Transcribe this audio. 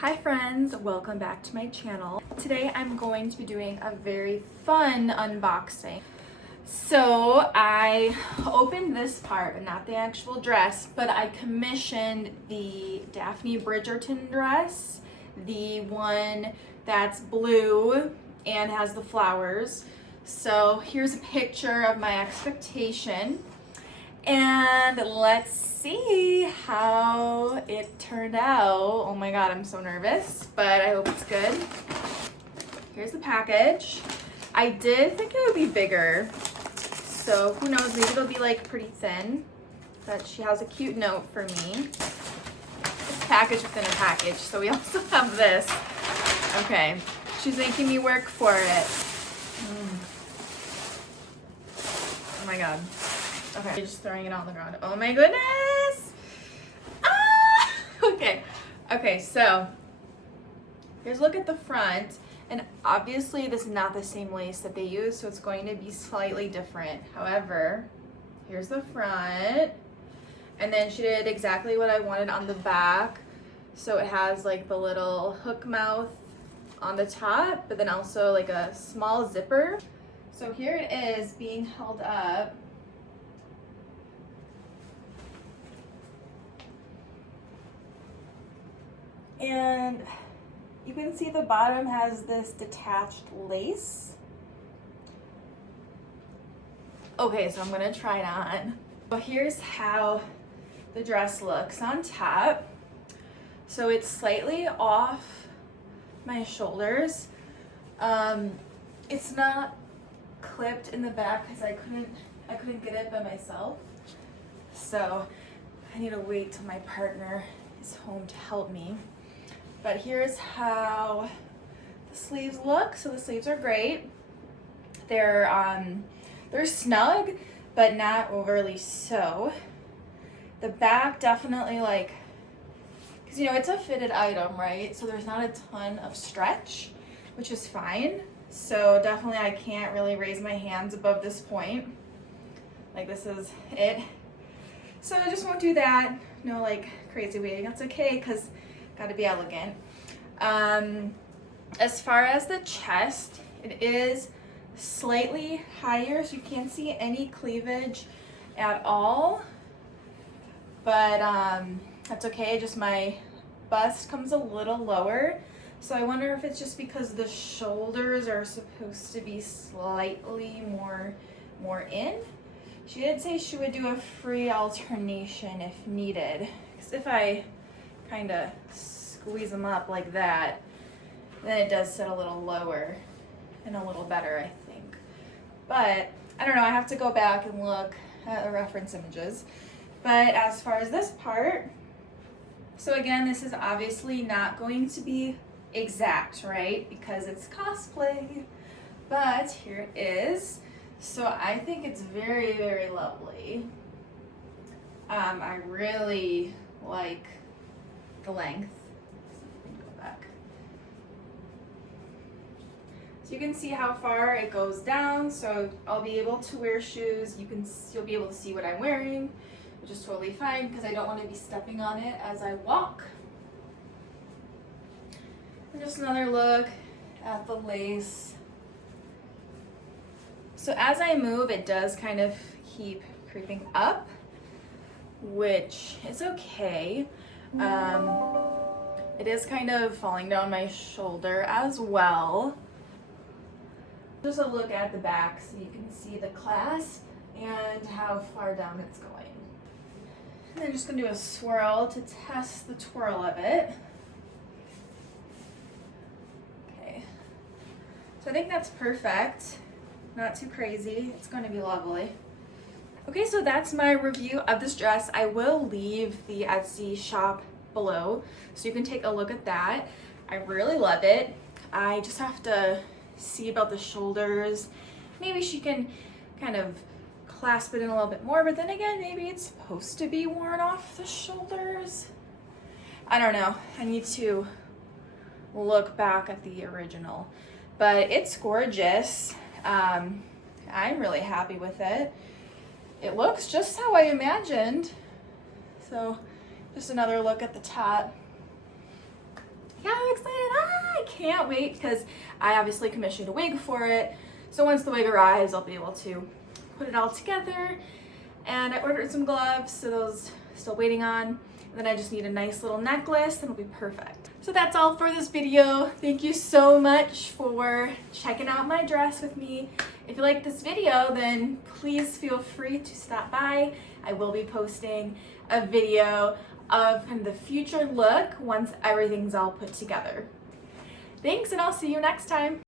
Hi friends, welcome back to my channel. Today I'm going to be doing a very fun unboxing. So I opened this part, but not the actual dress, but I commissioned the Daphne Bridgerton dress, the one that's blue and has the flowers. So here's a picture of my expectation. And let's see how it turned out. Oh my god, I'm so nervous, but I hope it's good. Here's the package. I did think it would be bigger, so who knows, maybe it'll be like pretty thin. But she has a cute note for me. It's package within a package, so we also have this. Okay, she's making me work for it. Oh my god. Okay, just throwing it on the ground. Oh my goodness! Ah! Okay, so here's a look at the front. And obviously this is not the same lace that they use, so it's going to be slightly different. However, here's the front. And then she did exactly what I wanted on the back. So it has like the little hook mouth on the top, but then also like a small zipper. So here it is being held up. And you can see the bottom has this detached lace. Okay, so I'm gonna try it on. So here's how the dress looks on top. So it's slightly off my shoulders. It's not clipped in the back because I couldn't get it by myself. So I need to wait till my partner is home to help me. But here's how the sleeves look. So the sleeves are great. They're snug, but not overly so. The back definitely like, because you know, it's a fitted item, right? So there's not a ton of stretch, which is fine. So definitely I can't really raise my hands above this point. Like this is it. So I just won't do that. No like crazy waiting. That's okay because gotta be elegant. As far as the chest, it is slightly higher, so you can't see any cleavage at all. But that's okay. Just my bust comes a little lower. So I wonder if it's just because the shoulders are supposed to be slightly more in. She did say she would do a free alternation if needed. Because if I kind of squeeze them up like that, then it does sit a little lower and a little better, I think. But I don't know, I have to go back and look at the reference images. But as far as this part, so again, this is obviously not going to be exact, right? Because it's cosplay, but here it is. So I think it's very, very lovely. I really like the length. Go back. So you can see how far it goes down. So I'll be able to wear shoes. You'll be able to see what I'm wearing, which is totally fine because I don't want to be stepping on it as I walk. And just another look at the lace. So as I move, it does kind of keep creeping up, which is okay. It is kind of falling down my shoulder as well. Just a look at the back so you can see the clasp and how far down it's going. And I'm just gonna do a swirl to test the twirl of it. Okay, so I think that's perfect. Not too crazy. It's going to be lovely. Okay, so that's my review of this dress. I will leave the Etsy shop below so you can take a look at that. I really love it. I just have to see about the shoulders. Maybe she can kind of clasp it in a little bit more, but then again, maybe it's supposed to be worn off the shoulders. I don't know. I need to look back at the original, but it's gorgeous. I'm really happy with it. It looks just how I imagined. So just another look at the top. Yeah, can't wait because I obviously commissioned a wig for it. So once the wig arrives, I'll be able to put it all together. And I ordered some gloves, so those still waiting on. And then I just need a nice little necklace and it'll be perfect. So that's all for this video. Thank you so much for checking out my dress with me. If you like this video, then please feel free to stop by. I will be posting a video of kind of the future look once everything's all put together. Thanks, and I'll see you next time.